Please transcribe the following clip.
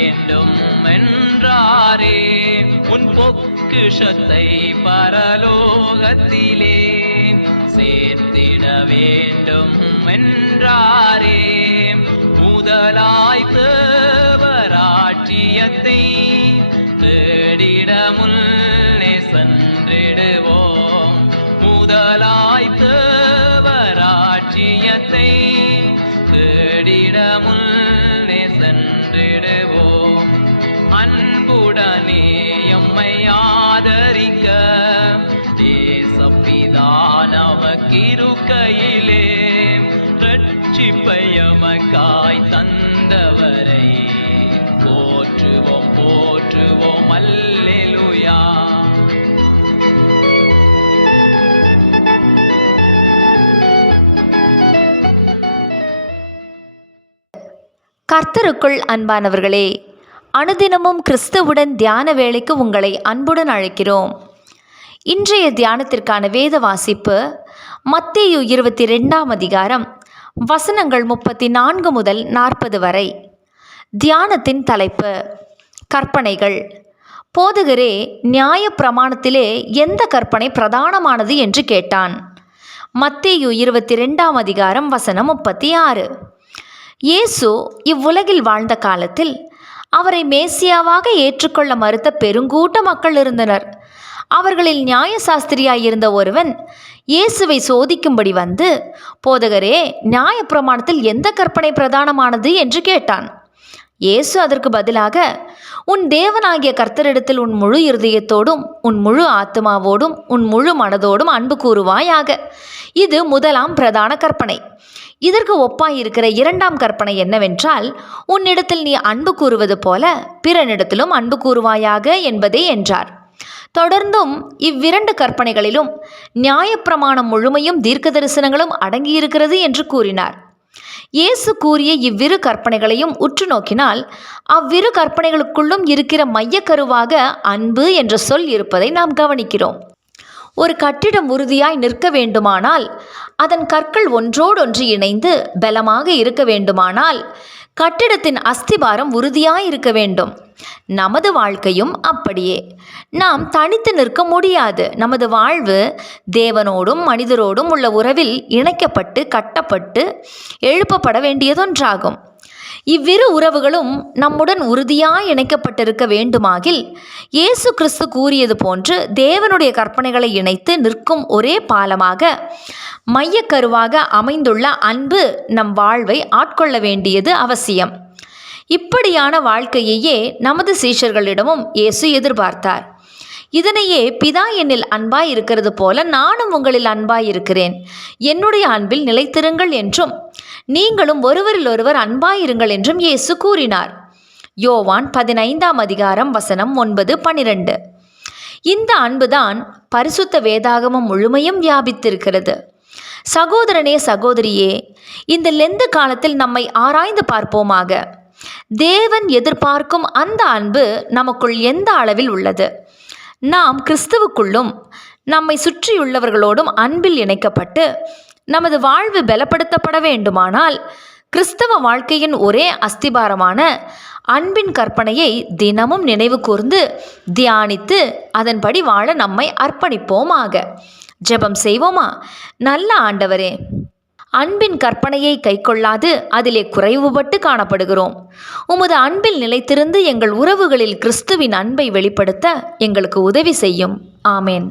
வேண்டும் என்றாரே. உன் பொக்கிஷத்தை பரலோகத்திலே சேர்த்திட வேண்டும் என்றாரே. முதலாய் தேவராட்சியத்தை தேடிட முன்னே சென்றிடுவோம். முதலாய் தேவராட்சியத்தை தேடிட முன்னே சென்றிடுவோம். அன்புடனே எம்மை ஆதரிக்க தேசப்பிதா நமக்கிருக்கையிலே ரட்சிப்பை எமக்காய் தந்தவரை போற்றுவோம் போற்றுவோம் அல்லேலூயா. கர்த்தருக்குள் அன்பானவர்களே, அனுதினமும் கிறிஸ்துவுடன் தியான வேளைக்கு உங்களை அன்புடன் அழைக்கிறோம். இன்றைய தியானத்திற்கான வேத வாசிப்பு மத்தேயு 22ஆம் அதிகாரம் வசனங்கள் 34 முதல் 40 வரை. தியானத்தின் தலைப்பு கற்பனைகள். போதகரே, நியாய பிரமாணத்திலே எந்த கற்பனை பிரதானமானது என்று கேட்டான். மத்தேயு 22ஆம் அதிகாரம் வசனம் 36. இயேசு இவ்வுலகில் வாழ்ந்த காலத்தில் அவரை மேசியாவாக ஏற்றுக்கொள்ள மறுத்த பெருங்கூட்ட மக்கள் இருந்தனர். அவர்களில் நியாயசாஸ்திரியாயிருந்த ஒருவன் இயேசுவை சோதிக்கும்படி வந்து, போதகரே, நியாயப்பிரமாணத்தில் எந்த கற்பனை பிரதானமானது என்று கேட்டான். இயேசு அதற்கு பதிலாக, உன் தேவனாகிய கர்த்தரிடத்தில் உன் முழு இருதயத்தோடும் உன் முழு ஆத்துமாவோடும் உன் முழு மனதோடும் அன்பு கூறுவாயாக. இது முதலாம் பிரதான கற்பனை. இதற்கு ஒப்பாயிருக்கிற இரண்டாம் கற்பனை என்னவென்றால், உன்னிடத்தில் நீ அன்பு கூறுவது போல பிறனிடத்திலும் அன்பு கூறுவாயாக என்பதே என்றார். தொடர்ந்தும் இவ்விரண்டு கற்பனைகளிலும் நியாயப்பிரமாணம் முழுமையும் தீர்க்க தரிசனங்களும் அடங்கியிருக்கிறது என்று கூறினார். இயேசு கூறிய இவ்விரு கற்பனைகளையும் உற்று நோக்கினால் அவ்விரு கற்பனைகளுக்குள்ளும் இருக்கிற மையக்கருவாக அன்பு என்ற சொல் இருப்பதை நாம் கவனிக்கிறோம். ஒரு கட்டிடம் உறுதியாய் நிற்க வேண்டுமானால் அதன் கற்கள் ஒன்றோடொன்று இணைந்து பலமாக இருக்க வேண்டுமானால் கட்டிடத்தின் அஸ்திபாரம் உறுதியாய் இருக்க வேண்டும். நமது வாழ்க்கையும் அப்படியே. நாம் தனித்து நிற்க முடியாது. நமது வாழ்வு தேவனோடும் மனிதரோடும் உள்ள உறவில் இணைக்கப்பட்டு கட்டப்பட்டு எழுப்பப்பட வேண்டியதொன்றாகும். இவ்விரு உறவுகளும் நம்முடன் உறுதியாய் இணைக்கப்பட்டிருக்க வேண்டுமாகில் இயேசு கிறிஸ்து கூறியது போன்று தேவனுடைய கற்பனைகளை இணைத்து நிற்கும் ஒரே பாலமாக மையக்கருவாக அமைந்துள்ள அன்பு நம் வாழ்வை ஆட்கொள்ள வேண்டியது அவசியம். இப்படியான வாழ்க்கையையே நமது சீஷர்களிடமும் இயேசு எதிர்பார்த்தார். இதனையே, பிதா என்னில் அன்பாய் இருக்கிறது போல நானும் உங்களில் அன்பாய் இருக்கிறேன், என்னுடைய அன்பில் நிலைத்திருங்கள் என்றும் நீங்களும் ஒருவரில் ஒருவர் அன்பாயிருங்கள் என்றும் இயேசு கூறினார். யோவான் 15ஆம் அதிகாரம் வசனம் 9-12. இந்த அன்புதான் பரிசுத்த வேதாகமம் முழுமையும் வியாபித்திருக்கிறது. சகோதரனே, சகோதரியே, இந்த லெந்து காலத்தில் நம்மை ஆராய்ந்து பார்ப்போமாக. தேவன் எதிர்பார்க்கும் அந்த அன்பு நமக்குள் எந்த அளவில் உள்ளது? நாம் கிறிஸ்துவுக்குள்ளும் நம்மை சுற்றியுள்ளவர்களோடும் அன்பில் இணைக்கப்பட்டு நமது வாழ்வு பலப்படுத்தப்பட வேண்டுமானால் கிறிஸ்தவ வாழ்க்கையின் ஒரே அஸ்திபாரமான அன்பின் கற்பனையை தினமும் நினைவு கூர்ந்து தியானித்து அதன்படி வாழ நம்மை அர்ப்பணிப்போமாக. ஜெபம் செய்வோமா? நல்ல ஆண்டவரே, அன்பின் கற்பனையை கைக்கொள்ளாது அதிலே குறைவுபட்டு காணப்படுகிறோம். உமது அன்பில் நிலைத்திருந்து எங்கள் உறவுகளில் கிறிஸ்துவின் அன்பை வெளிப்படுத்த எங்களுக்கு உதவி செய்யும். ஆமேன்.